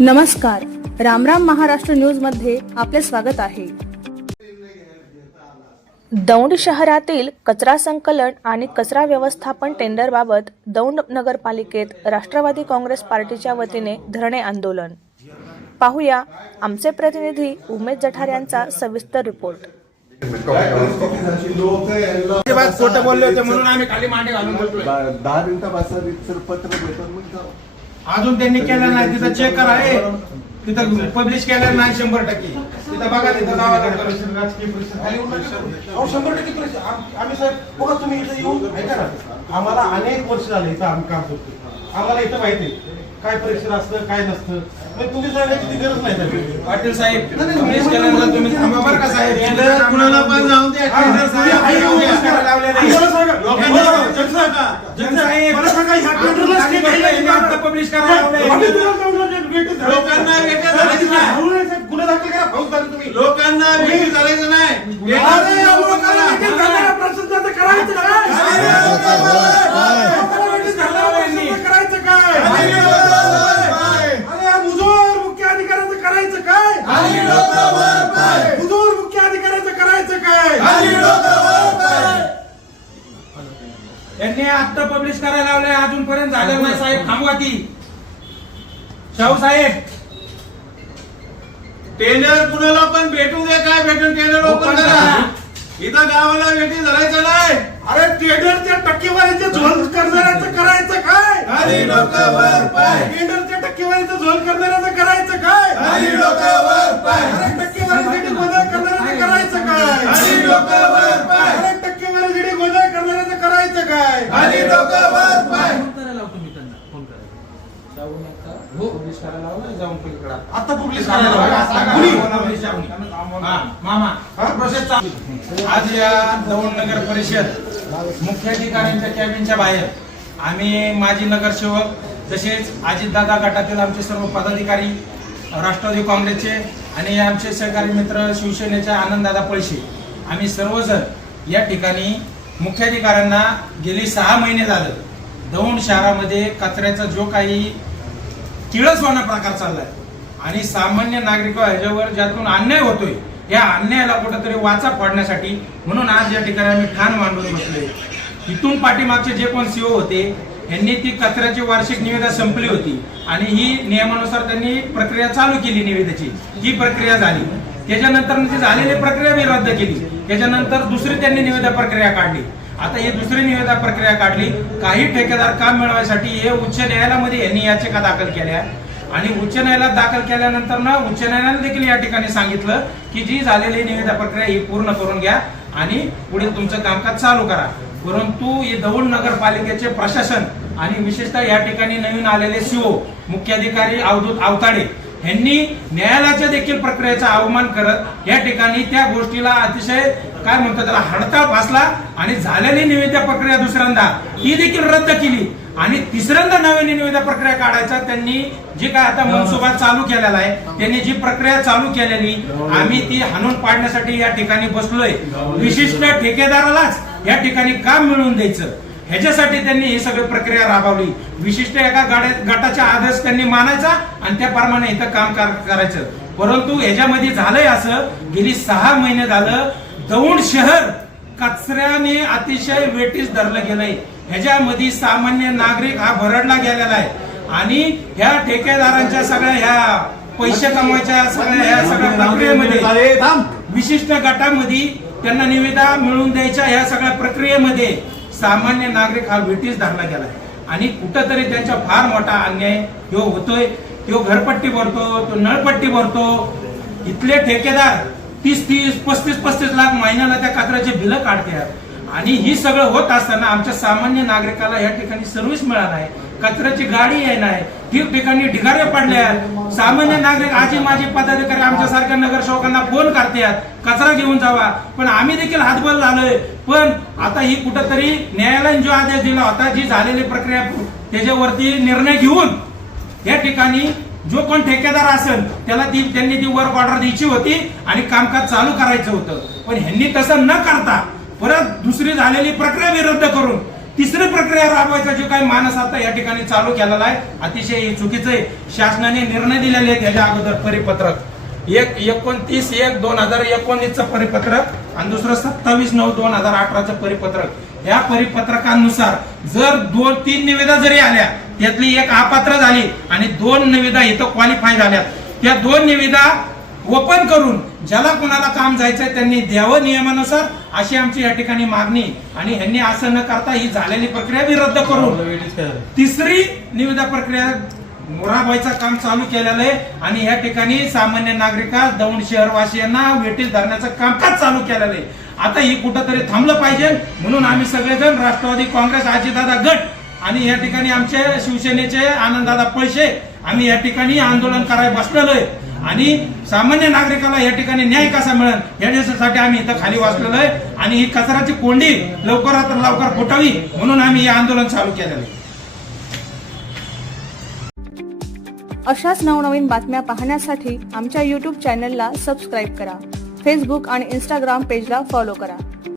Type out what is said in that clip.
नमस्कार. रामराम महाराष्ट्र न्यूजमध्ये आपले स्वागत आहे. दौंड शहरातील कचरा संकलन आणि कचरा व्यवस्थापन टेंडरबाबत दौंड नगरपालिकेत राष्ट्रवादी काँग्रेस पार्टीच्या वतीने धरणे आंदोलन. पाहूया आमचे प्रतिनिधी उमेश जठार यांचा सविस्तर रिपोर्ट. अजिबात खोटं बोलले होते म्हणून आम्ही खाली मांडी घालून बोलतोय बा- दहा पत्र. अजून त्यांनी केलं नाही तिथं चेक करा. आहे तिथं पब्लिश केलं नाही शंभर टक्के. तिथं बघा तिथं. अहो, शंभर टक्के आम्ही साहेब बघा तुम्ही इथं येऊन ऐका ना. आम्हाला अनेक वर्ष झाले इथं आम्ही काम करतो आम्हाला इथं माहिती आहे. काय परीक्षा असतं काय नसतं. तुम्ही सांगायची गरज नाही. पाटील साहेब तुम्ही थांबा बरं का साहेब. कुणाला पण जाऊन द्या. लोकांनी- झालं. लोकांना झालं नाही. गुन्हा दाखल करा फौजदारी तुम्ही. लोकांना भेटी झालेलं नाही. लोकांना यांनी आता पब्लिश करायला लावलंय. अजूनपर्यंत झालेलं नाही साहेब. थांबवा ती. शाहू साहेब. टेंडर कुणाला पण भेटू दे. काय भेटून टेंडर ओपन करा. इथं गावाला भेटी धरायचं नाही. अरे टेंडरच्या टक्केवारीचे झोल करणाऱ्याचं करायचं काय? खाली पाय. टेंडरच्या टक्केवारीचं झोल करणाऱ्याचं करायचं काय? खाली पाय. अरे टक्केवारीसाठी गोंधळ करणाऱ्याचं करायचं काय? खाली पाय अरे टक्केवारीसाठी गोंधळ करणाऱ्याचं करायचं काय खाली डोकं वर पाय. आता पब्लिश करायला हा, मामा प्रोसेस चालू आज या दौंड नगर परिषद मुख्याधिकाऱ्यांच्या कॅबिनच्या बाहेर आम्ही माजी नगरसेवक तसेच अजितदादा गटातील आमचे सर्व पदाधिकारी राष्ट्रवादी काँग्रेसचे आणि आमचे सहकारी मित्र शिवसेनेचे आनंददादा पळशे आम्ही सर्वजण या ठिकाणी मुख्याधिकाऱ्यांना गेली सहा महिने झालं. दौंड शहरामध्ये कचऱ्याचा जो काही किळस होणं प्रकार चाललाय आणि सामान्य नागरिक ह्याच्यावर ज्यातून अन्याय होतोय या अन्यायाला कुठंतरी वाचा फोडण्यासाठी म्हणून आज या ठिकाणी आम्ही ठाण मांडून बसलोय. इथून पाठीमागचे जे कोण सीओ होते यांनी ती कचऱ्याची वार्षिक निविदा संपली होती आणि ही नियमानुसार त्यांनी प्रक्रिया चालू केली निवेदाची. ही प्रक्रिया झाली. त्याच्यानंतर ती झालेली प्रक्रिया मी रद्द केली. त्याच्यानंतर दुसरी त्यांनी निवेदा प्रक्रिया काढली. आता ही दुसरी निवेदा प्रक्रिया काढली. काही ठेकेदार काम मिळवायसाठी हे उच्च न्यायालयामध्ये यांनी याचिका दाखल केल्या. आणि उच्च न्यायालयात दाखल केल्यानंतर ना उच्च न्यायालयाने देखील या ठिकाणी सांगितलं की जी झालेली निवेदा प्रक्रिया ही पूर्ण करून घ्या आणि पुढील तुमचं कामकाज चालू करा. परंतु हे दौंड नगरपालिकेचे प्रशासन आणि विशेषतः या ठिकाणी नवीन आलेले सीओ मुख्याधिकारी अवधूत आवताडे यांनी न्यायालयाच्या देखील प्रक्रियेचा अवमान करत या ठिकाणी त्या गोष्टीला अतिशय काय म्हणतात त्याला हडताळ फासला आणि झालेली निवेदा प्रक्रिया दुसऱ्यांदा ही देखील रद्द केली. आणि तिसऱ्यांदा नवीन निवेदा प्रक्रिया काढायचा त्यांनी जे काय आता मनसुबा चालू केलेला आहे त्यांनी जी प्रक्रिया चालू केलेली आम्ही ती हाणून पाडण्यासाठी या ठिकाणी बसलोय. विशिष्ट ठेकेदारालाच या ठिकाणी काम मिळवून द्यायचं. ह्याच्यासाठी त्यांनी ही सगळी प्रक्रिया राबवली. विशिष्ट एका गटाचा आदेश त्यांनी मानायचा आणि त्याप्रमाणे इथं काम कर- करायचं. परंतु ह्याच्यामध्ये झालंय असं गेली सहा महिने झालं दौंड शहर कचऱ्याने अतिशय वेटीस धरलं गेलंय. ह्याच्यामध्ये सामान्य नागरिक हा भरडला गेलेला आहे. आणि ह्या ठेकेदारांच्या सगळ्या ह्या पैसे कमवायच्या सगळ्या ह्या सगळ्या प्रक्रियेमध्ये विशिष्ट गटामध्ये त्यांना निविदा मिळवून द्यायच्या ह्या सगळ्या प्रक्रियेमध्ये सामान्य नागरिक हा वेटीस धरला गेलाय आणि कुठंतरी त्यांचा फार मोठा अन्याय ह्यो होतोय. तो घरपट्टी भरतो तो नळपट्टी भरतो. इथले ठेकेदार तीस तीस पस्तीस पस्तीस लाख महिन्याला त्या कात्राचे बिलं काढतात. आणि ही सगळं होत असताना आमच्या सामान्य नागरिकाला या ठिकाणी सर्व्हिस मिळाला आहे. कचऱ्याची गाडी येणार आहे ठिकठिकाणी ढिगारे पडल्यात सामान्य नागरिक आजी माझे पदाधिकारी आमच्या सारख्या नगरसेवकांना फोन करतात कचरा घेऊन जावा. पण आम्ही देखील हातबल झालोय. पण आता ही कुठंतरी न्यायालयाने जो आदेश दिला होता जी झालेली प्रक्रिया त्याच्यावरती निर्णय घेऊन या ठिकाणी जो कोण ठेकेदार असेल त्याला ती त्यांनी ती वर्क ऑर्डर द्यायची होती आणि कामकाज चालू करायचं होतं. पण ह्यांनी तसं न करता परत दुसरी झालेली प्रक्रिया विरुद्ध करून तिसरी प्रक्रिया राबवायचा जो काही मानस आता या ठिकाणी चालू केलेला आहे अतिशय चुकीचं आहे. शासनाने निर्णय दिलेले आहेत याच्या अगोदर परिपत्रक. एक एकोणतीस एक दोन हजार एकोणीसचं परिपत्रक आणि दुसरं सत्तावीस नऊ दोन हजार अठराचं परिपत्रक. या परिपत्रकानुसार जर दोन तीन निविदा जरी आल्या त्यातली एक अपात्र झाली आणि दोन निविदा इथं क्वालिफाय झाल्या त्या दोन निविदा ओपन करून ज्याला कोणाला काम जायचंय त्यांनी द्यावं नियमानुसार अशी आमची या ठिकाणी मागणी. आणि ह्यांनी असं न करता ही झालेली प्रक्रिया बी रद्द करून. तिसरी निविदा प्रक्रिया राबवायचं काम चालू केलेलं आहे. आणि या ठिकाणी सामान्य नागरिकास दौंड शहरवासियांना वेटीस धरण्याचं कामकाज चालू केलेलं आहे. आता ही कुठंतरी थांबलं पाहिजे. म्हणून आम्ही सगळेजण राष्ट्रवादी काँग्रेस अजितदादा गट आणि या ठिकाणी आमचे शिवसेनेचे आनंददादा पैसे आम्ही या ठिकाणी आंदोलन करायला बसलेलो आहे. आणि सामान्य नागरिकाला या ठिकाणी न्याय कसा मिळेल याच्यासाठी आम्ही इथं खाली वाचलेलो आहे. आणि ही कचऱ्याची कोंडी लवकरात लवकर फुटावी म्हणून आम्ही हे आंदोलन चालू केलेलं आहे. अशाच नवनवीन बातम्या पाहण्यासाठी आमच्या यूट्यूब चॅनलला सबस्क्राईब करा. फेसबुक आणि इंस्टाग्राम पेजला फॉलो करा.